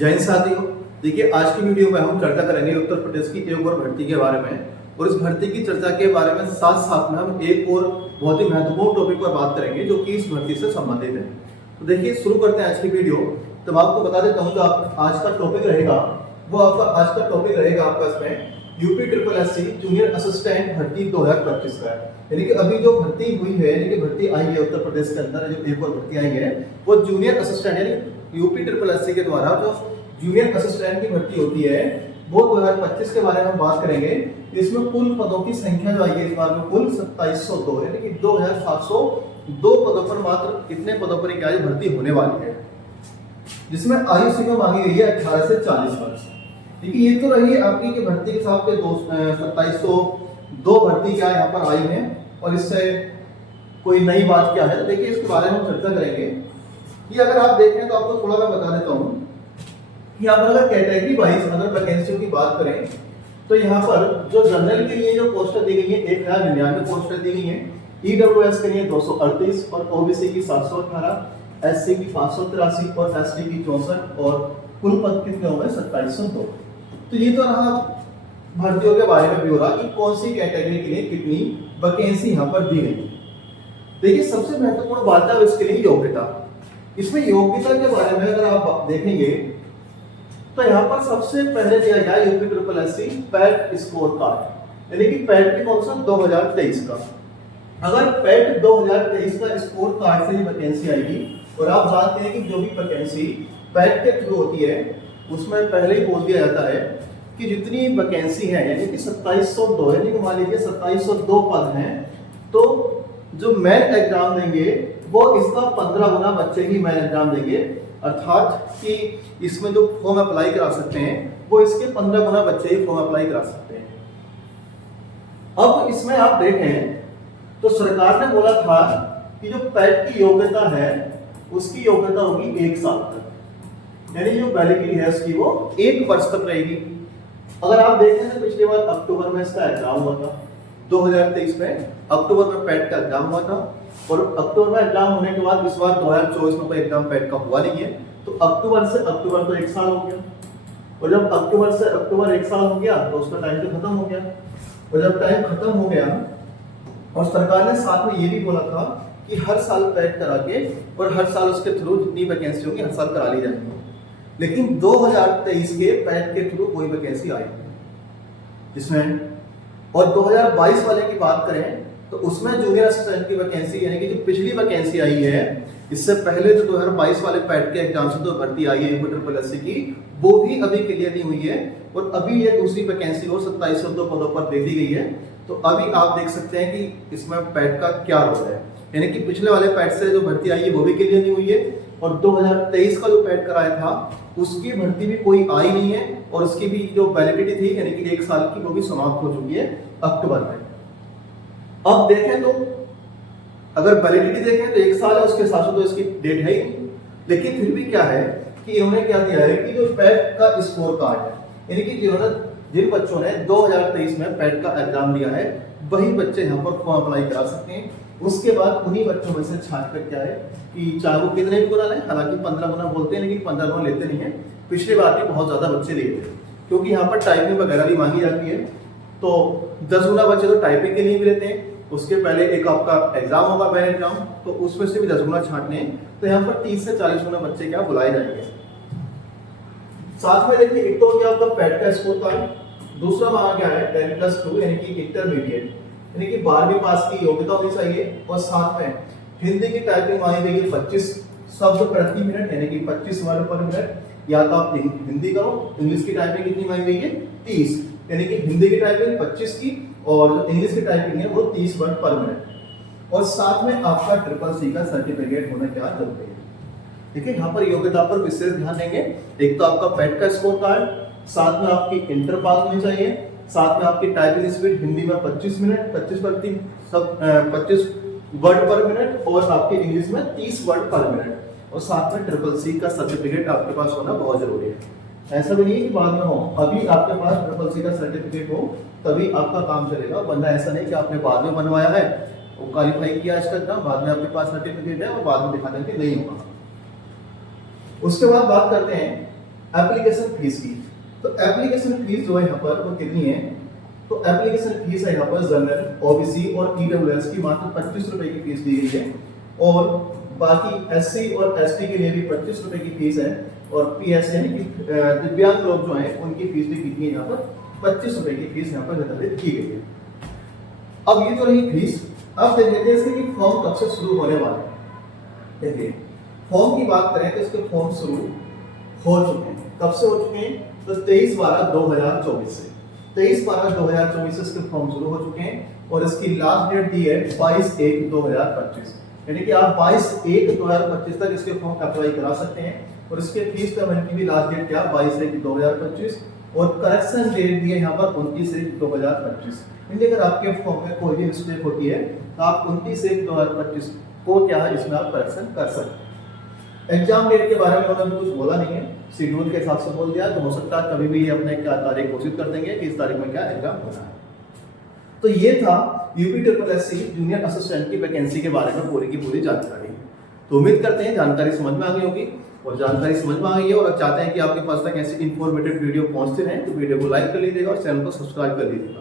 जय हिंद साथियों। देखिए, आज की वीडियो में हम चर्चा करेंगे उत्तर प्रदेश की एक और भर्ती के बारे में, और इस भर्ती की चर्चा के बारे में साथ साथ में हम एक और बहुत ही महत्वपूर्ण टॉपिक पर बात करेंगे जो कि इस भर्ती से संबंधित है। तो देखिए, शुरू करते हैं आज की वीडियो। तो मैं आपको बता देता हूँ जो आज का टॉपिक रहेगा वो आपका आज का टॉपिक रहेगा आपका इसमें UP triple SC junior assistant भर्ती 2025 का है। यानी कि अभी जो भर्ती हुई है, यानी कि भर्ती आई है उत्तर प्रदेश के अंदर, जो एक और भर्ती आई है वो जूनियर असिस्टेंट यानी यूपी ट्रिपल एससी के द्वारा जो जूनियर असिस्टेंट की भर्ती होती है वो 2025 के बारे में हम बात करेंगे। इसमें कुल पदों की संख्या जो आई है इस बार में कुल 2702 यानी कि 2702 पदों पर, मात्र इतने पदों पर क्या भर्ती होने वाली है, जिसमें आयु सीमा मांगी गई है 18 से 40 वर्ष। देखिए, ये तो रही आपकी कि भर्ती के हिसाब से 2702 भर्ती क्या यहाँ पर आई है और इससे कोई नई बात क्या है। देखिए, इसके बारे में हम चर्चा करेंगे। ये अगर आप देखें तो आपको थोड़ा मैं बता देता हूँ कि यहाँ पर अगर कैटेगरी वाइज अगर वैकेंसियों की बात करें तो यहाँ पर जो जनरल के लिए जो पोस्टर दी गई है 1099 पोस्टर दी गई है, ईडब्ल्यूएस के लिए 238 और ओबीसी की 718, एससी की 583 और एसटी की 64 और कुल पद कितने हो गए 2702। तो ये तो रहा भर्तियों के बारे में ब्यौरा कि कौन सी कैटेगरी के लिए कितनी वैकेंसी यहाँ पर दी गई। देखिए, सबसे महत्वपूर्ण बात है इसके लिए योग्यता। इसमें योग्यता के बारे में अगर आप देखेंगे तो यहाँ पर सबसे पहले दिया गया UP triple SC PAT score card, यानी कि पैट के कौन सा 2023 का। अगर पैट 2023 का स्कोर कार्ड से ही वैकेंसी आएगी, और आप जानते हैं कि जो भी वैकेंसी पैट के थ्रू होती है उसमें पहले ही बोल दिया जाता है कि जितनी वैकेंसी है यानी कि 2702 यानी कि मान लीजिए 2702 पद हैं, तो जो मेन एग्जाम देंगे वो इसका 15 गुना बच्चे ही मेन एग्जाम देंगे, अर्थात कि इसमें जो फॉर्म अप्लाई करा सकते हैं वो इसके 15 गुना बच्चे ही फॉर्म अप्लाई करा सकते हैं। अब इसमें आप देखें तो सरकार ने बोला था कि जो पैट की योग्यता है उसकी योग्यता होगी 1 साल तक, यानी जो वैलिडिटी है उसकी वो 1 वर्ष तक रहेगी। अगर आप देखें तो पिछली बार अक्टूबर में इसका एग्जाम हुआ था, 2023 में अक्टूबर में पैट का एग्जाम हुआ था, और अक्टूबर में एग्जाम होने के बाद इस बार 2024 में कोई एग्जाम पैट का हुआ नहीं है, तो अक्टूबर से अक्टूबर तो 1 साल हो गया, और जब अक्टूबर से अक्टूबर 1 साल हो गया तो उसका टाइम तो खत्म हो गया। और जब टाइम खत्म हो गया और सरकार ने साथ में ये भी बोला था कि हर साल पैट करा के और हर साल उसके थ्रू जितनी वैकेंसी होगी हर साल करा ली जाएगी, लेकिन 2023 के पैट के थ्रू कोई वैकेंसी आई जिसमें, और 2022 वाले की बात करें तो उसमें जूनियर असिस्टेंट की वैकेंसी यानी कि जो पिछली वैकेंसी आई है इससे पहले जो 2022 वाले पैट के एग्जाम से जो भर्ती आई है यूपी ट्रिपल एससी की, वो भी अभी क्लियर नहीं हुई है, और अभी ये दूसरी वैकेंसी और 2702 पदों पर दे दी गई है। तो अभी आप देख सकते हैं कि इसमें पैट का क्या रोल है, यानी कि पिछले वाले पैट से जो भर्ती आई है वो भी क्लियर नहीं हुई है, और 2023 का जो पैट कराया था उसकी भर्ती भी कोई आई नहीं है, और उसकी भी जो वैलिडिटी थी यानी कि 1 साल की वो भी समाप्त हो चुकी है अक्टूबर में। अब देखें तो अगर वैलिडिटी देखें तो 1 साल है, उसके हिसाब से तो इसकी डेट है ही नहीं, लेकिन फिर भी क्या है कि इन्होंने क्या दिया है कि जो पैट का स्कोर कार्ड है, यानी कि जिन बच्चों ने 2023 में पैट का एग्जाम दिया है वही बच्चे यहाँ पर फॉर्म अप्लाई करा सकते हैं। उसके बाद उन्हीं बच्चों में से छाट कर क्या है कि चाहे वो कितने भी गुना लें, हालांकि 15 गुना बोलते हैं लेकिन 15 गुना लेते नहीं है, पिछली बार भी बहुत ज्यादा बच्चे लिए थे, क्योंकि यहाँ पर टाइपिंग वगैरह भी मांगी जाती है, तो 10 गुना बच्चे तो टाइपिंग के लिए भी लेते हैं। उसके पहले एक आपका एग्जाम होगा मेन एग्जाम, तो उसमें से भी 10 गुना छांटने हैं, तो यहाँ पर 30 से 40 गुना बच्चे क्या बुलाए जाएंगे। साथ में देखिए, एक तो क्या आपका पैट का स्कोर कार्ड, दूसरा मांगा क्या है 10+2 यानी कि इंटरमीडिएट यानी कि 12वीं पास की योग्यता होनी चाहिए, और साथ में हिंदी की टाइपिंग मांगी गई है 25 शब्द प्रति मिनट यानी कि 25 वर्ड पर मिनट, या तो आप हिंदी करो। इंग्लिश की टाइपिंग कितनी मांगी गई है 30, यानी कि हिंदी की टाइपिंग 25 की और जो इंग्लिश की टाइपिंग है वो 30 वर्ड पर मिनट, और साथ में आपका ट्रिपल सी का सर्टिफिकेट होना क्या जरूरी है। देखिए, यहाँ पर योग्यता पर विशेष ध्यान देंगे। एक तो आपका पैट का स्कोर कार्ड, साथ में आपकी इंटर पास होनी चाहिए, साथ में आपकी टाइपिंग स्पीड हिंदी में 25 मिनट 25 वर्ड पर मिनट, और आपकी इंग्लिश में 30 वर्ड पर मिनट, और साथ में ट्रिपल सी का सर्टिफिकेट आपके पास होना बहुत जरूरी है। ऐसा भी नहीं है कि बाद में हो, अभी आपके पास ट्रिपल सी का सर्टिफिकेट हो तभी आपका काम चलेगा, वरना ऐसा नहीं कि आपने बाद में बनवाया है, वो क्वालिफाई किया इसका एग्जाम, बाद में आपके पास सर्टिफिकेट है और बाद में दिखाने के नहीं होगा। उसके बाद बात करते हैं एप्लीकेशन फीस की। तो एप्लीकेशन फीस जो है यहाँ पर वो कितनी है, तो एप्लीकेशन फीस है यहाँ पर जनरल, ओबीसी और ईडब्ल्यूएस की मात्र 25 रुपए की फीस दी गई है, और बाकी एससी और एसटी के लिए भी 25 रुपए की फीस है, और पीएस यानी कि दिव्यांग लोग जो हैं उनकी फीस भी कितनी है यहाँ पर 25 रुपए की फीस यहाँ पर निर्धारित की गई है। अब ये तो रही फीस। अब देख लेते हैं इसके कि फॉर्म कब से शुरू होने वाला है। देखिए फॉर्म की बात करें तो इसके फॉर्म शुरू हो चुके हैं। कब से हो चुके हैं, तो 23/12/2024 से 23/12/2024 से इसके फॉर्म शुरू हो चुके हैं, और इसकी लास्ट डेट दी है 22/1/2025, यानी कि आप 22/1/2025 तक इसके फॉर्म अप्लाई करा सकते हैं। और इसके फीस पेमेंट की भी लास्ट डेट क्या 22/1/2025, और करेक्शन डेट दी है यहाँ पर 29/1/2025। यानी अगर आपके फॉर्म में कोई भी मिस्टेक होती है तो आप 29/1/2025 को क्या है इसमें आप करेक्शन कर सकते हैं। एग्जाम डेट के बारे में उन्होंने कुछ बोला नहीं है, शेड्यूल के हिसाब से बोल दिया, तो हो सकता है कभी भी ये अपने क्या तारीख घोषित कर देंगे कि इस तारीख में क्या एग्जाम होना है। तो ये था यूपीएससी जूनियर असिस्टेंट की वैकेंसी के बारे में पूरी की पूरी जानकारी। तो उम्मीद करते हैं जानकारी समझ में आ गई होगी, और जानकारी समझ में आ गई है और चाहते हैं कि आपके पास तक ऐसी इंफॉर्मेटिव वीडियो पहुंचते रहें तो वीडियो को लाइक कर लीजिएगा और चैनल को सब्सक्राइब कर लीजिएगा।